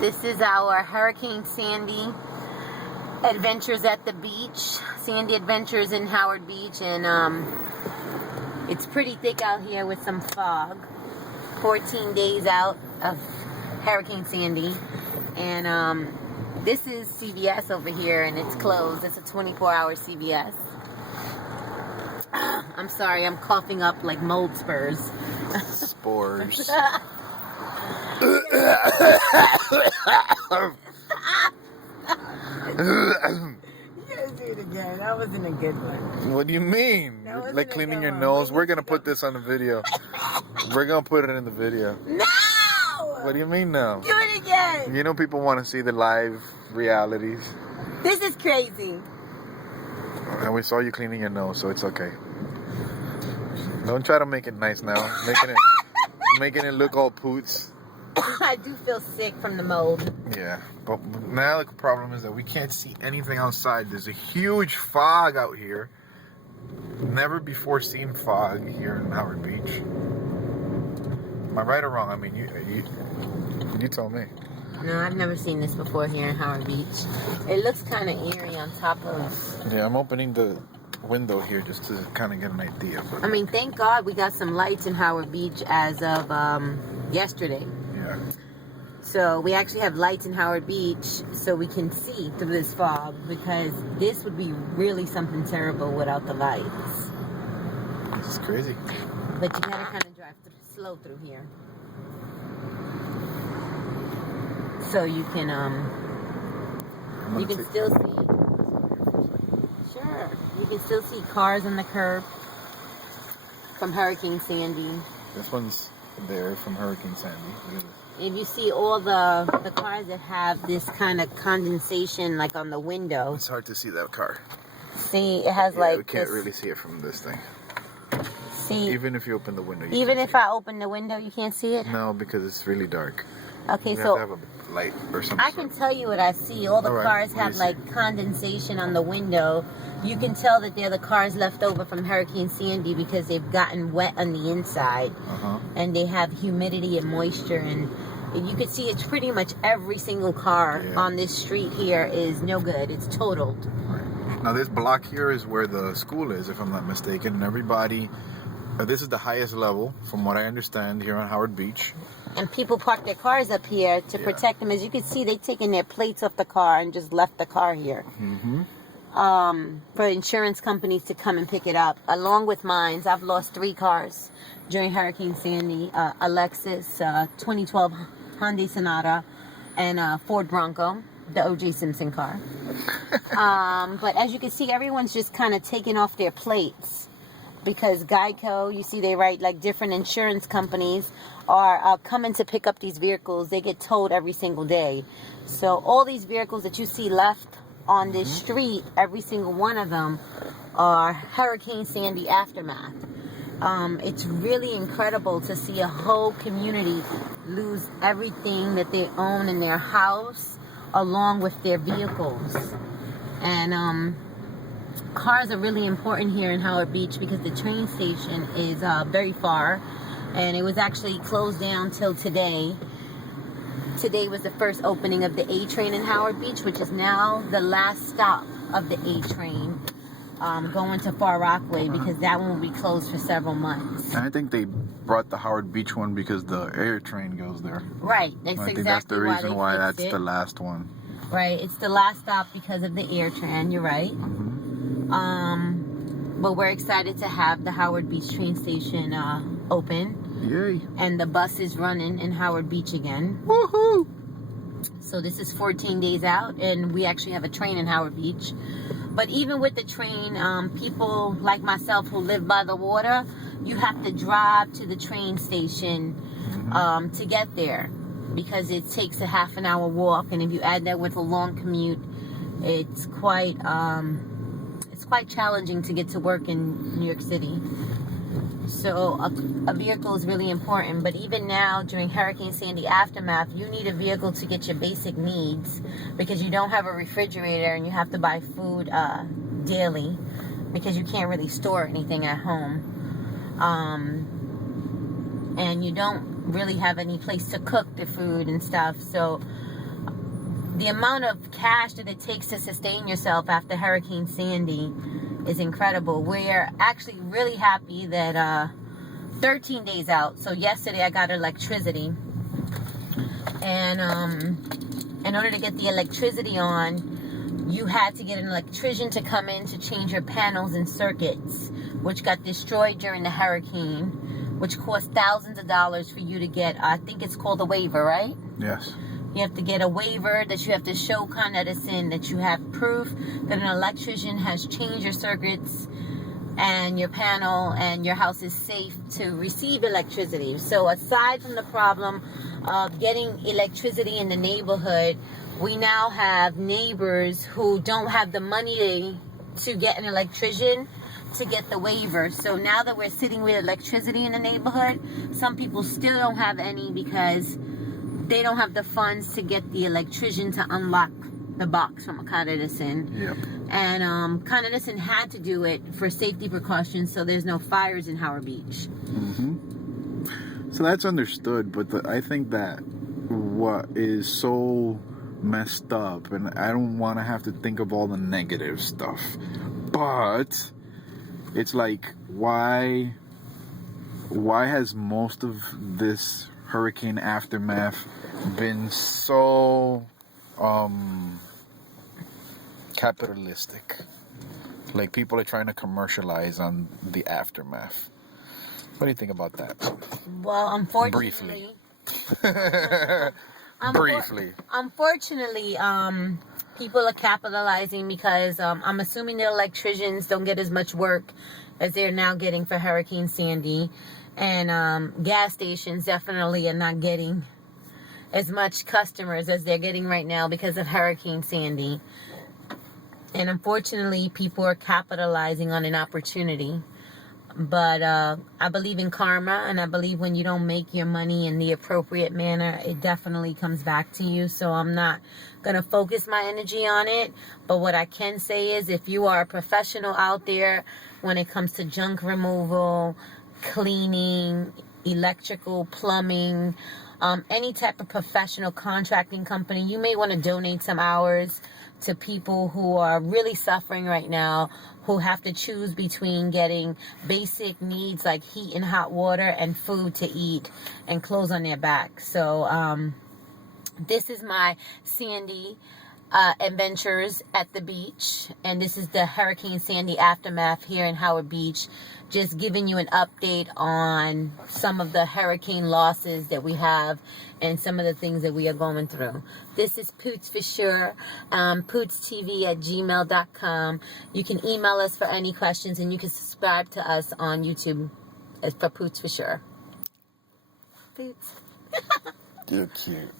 This is our Hurricane Sandy adventures at the beach. Sandy Adventures in Howard Beach, and it's pretty thick out here with some fog. 14 days out of Hurricane Sandy, and this is CVS over here, and it's closed. It's a 24-hour CVS. I'm sorry, I'm coughing up like mold spurs. Spores. You gotta do it again. That wasn't a good one. What do you mean? Like cleaning your nose? We're gonna put this on the video. We're gonna put it in the video. No! What do you mean no? Do it again. You know people want to see the live realities. This is crazy. And we saw you cleaning your nose, so it's okay. Don't try to make it nice now. Making it look all poots. I do feel sick from the mold. Yeah, but now the problem is that we can't see anything outside. There's a huge fog out here. Never before seen fog here in Howard Beach. Am I right or wrong? I mean, you tell me. No, I've never seen this before here in Howard Beach. It looks kind of eerie on top of... Yeah, I'm opening the window here just to kind of get an idea. But... I mean, thank God we got some lights in Howard Beach as of yesterday. Yeah. So we actually have lights in Howard Beach so we can see through this fog, because this would be really something terrible without the lights. This is crazy. But you gotta kind of drive slow through here. So you can still see. Sure. You can still see cars on the curb from Hurricane Sandy. This one's there from Hurricane Sandy. Look at this. If you see all the cars that have this kind of condensation, like on the window. It's hard to see that car. See, it has like we can't really see it from this thing. See, even if you open the window. Even if I open the window, you can't see it? No, because it's really dark. Okay, you so have to have a light or something. I can tell you what I see. All the cars have like condensation on the window. You can tell that they're the cars left over from Hurricane Sandy because they've gotten wet on the inside. And they have humidity and moisture, and you can see it's pretty much every single car on this street here is no good. It's totaled. Right. Now this block here is where the school is, if I'm not mistaken, and everybody... this is the highest level, from what I understand, here on Howard Beach. And people park their cars up here to protect them. As you can see, they've taken their plates off the car and just left the car here. For insurance companies to come and pick it up. Along with mine, I've lost 3 cars during Hurricane Sandy. A Lexus, 2012 Hyundai Sonata, and a Ford Bronco, the O.J. Simpson car. But as you can see, everyone's just kind of taking off their plates. Because Geico, you see they write like different insurance companies are coming to pick up these vehicles. They get towed every single day. So all these vehicles that you see left on this street, every single one of them are Hurricane Sandy aftermath. It's really incredible to see a whole community lose everything that they own in their house along with their vehicles. And cars are really important here in Howard Beach because the train station is very far, and it was actually closed down till today. Today was the first opening of the A train in Howard Beach, which is now the last stop of the A train going to Far Rockaway, because that one will be closed for several months. And I think they brought the Howard Beach one because the air train goes there. Right, that's I think exactly that's the reason why that's the last one. Right, it's the last stop because of the air train, you're right. But we're excited to have the Howard Beach train station open. Yay. And the bus is running in Howard Beach again. Woohoo! So this is 14 days out, and we actually have a train in Howard Beach. But even with the train, people like myself who live by the water, you have to drive to the train station to get there, because it takes a half an hour walk, and if you add that with a long commute, it's quite challenging to get to work in New York City. So a vehicle is really important. But even now, during Hurricane Sandy aftermath, you need a vehicle to get your basic needs, because you don't have a refrigerator and you have to buy food daily, because you can't really store anything at home. And you don't really have any place to cook the food and stuff. So the amount of cash that it takes to sustain yourself after Hurricane Sandy is incredible. We're actually really happy that 13 days out. So yesterday I got electricity, and in order to get the electricity on, you had to get an electrician to come in to change your panels and circuits, which got destroyed during the hurricane, which cost thousands of dollars for you to get. I think it's called a waiver, right? Yes. You have to get a waiver that you have to show Con Edison that you have proof that an electrician has changed your circuits and your panel, and your house is safe to receive electricity. So aside from the problem of getting electricity in the neighborhood, we now have neighbors who don't have the money to get an electrician to get the waiver. So now that we're sitting with electricity in the neighborhood, some people still don't have any because they don't have the funds to get the electrician to unlock the box from Con Edison. Yep. And Con Edison had to do it for safety precautions so there's no fires in Howard Beach. So that's understood, but I think that what is so messed up, and I don't want to have to think of all the negative stuff, but it's like, why has most of this hurricane aftermath been so capitalistic? Like, people are trying to commercialize on the aftermath. What do you think about that? Well, unfortunately, Briefly. Unfortunately, people are capitalizing because I'm assuming the electricians don't get as much work as they're now getting for Hurricane Sandy, and gas stations definitely are not getting as much customers as they're getting right now because of Hurricane Sandy. And unfortunately, people are capitalizing on an opportunity. But I believe in karma, and I believe when you don't make your money in the appropriate manner, it definitely comes back to you. So I'm not going to focus my energy on it. But what I can say is, if you are a professional out there when it comes to junk removal, cleaning, electrical, plumbing, any type of professional contracting company, you may want to donate some hours to people who are really suffering right now, who have to choose between getting basic needs like heat and hot water and food to eat and clothes on their back. So this is my Sandy adventures at the beach, and this is the Hurricane Sandy aftermath here in Howard Beach. Just giving you an update on some of the hurricane losses that we have and some of the things that we are going through. This is Poots for sure. PootsTV@gmail.com. You can email us for any questions, and you can subscribe to us on YouTube for Poots for sure. Poots. You're cute.